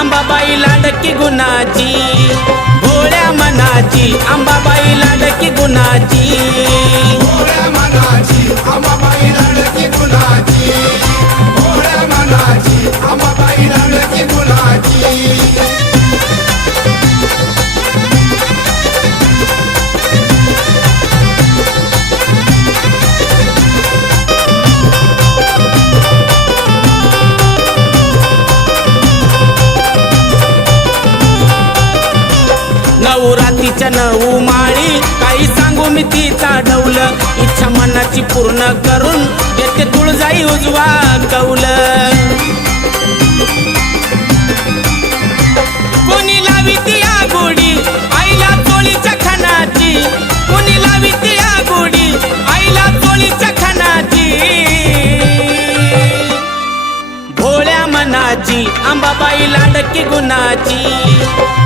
अंबाबाई लाडकी गुणाची, भोळ्या मनाची अंबाबाई लाडकी गुणाची, भोळ्या मनाची अंबाबाई लाडकी गुणाची, भोळ्या मनाची अंबाबाई लाडकी गुणाची। नवरात्रीच्या 9 माळी काही सांगू मी तिचा ढवल, इच्छा मनाची पूर्ण करून देते तुळजाई उजवा कौल। कोणी लावी ती आगोडी आईला चोळीच्या खणाची, कोणी लावी ती आगोडी आईला चोळीच्या खणाची, भोळ्या मनाची अंबाबाई लाडकी गुणाची,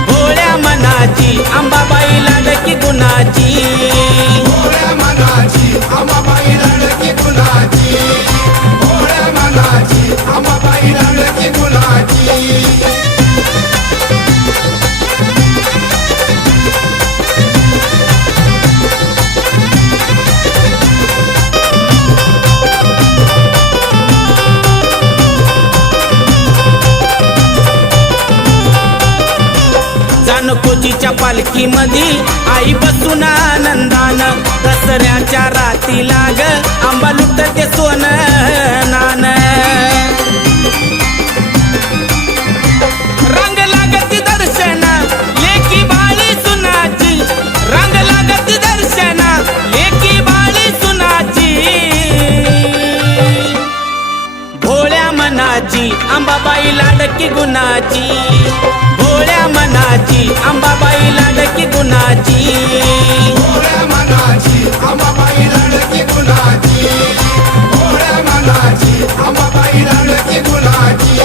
भोळ्या मनाची अंबाबाई लाडकी गुणाची, भोळ्या मनाची अंबाबाई लाडकी गुणाची, भोळ्या मनाची अंबाबाई लाडकी गुणाची। जानकोजीच्या पालखीमध्ये आई बसून आनंदान, दसऱ्याच्या रातीला ग आंबा लुटते सोनं नान। रंग लागती दर्शन लेकी बाळी सुनाची, रंग लागती दर्शन लेकी बाळी सुनाची, भोळ्या मनाची अंबाबाई लाडकी गुणाची, भोळ्या मनाची अंबाबाई लाडकी गुणाची, भोळ्या मनाची अंबाबाई लाडकी गुणाची, भोळ्या मनाची अंबाबाई लाडकी गुणाची।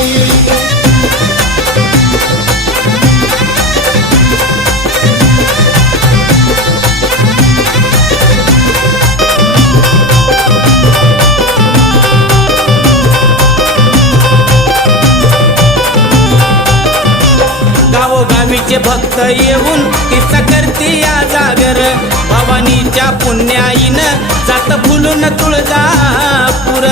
गावोगावीचे भक्त येऊन तिचा करते या जागर, भवानीच्या पुण्याईनं जात फुलून तुळजापूर।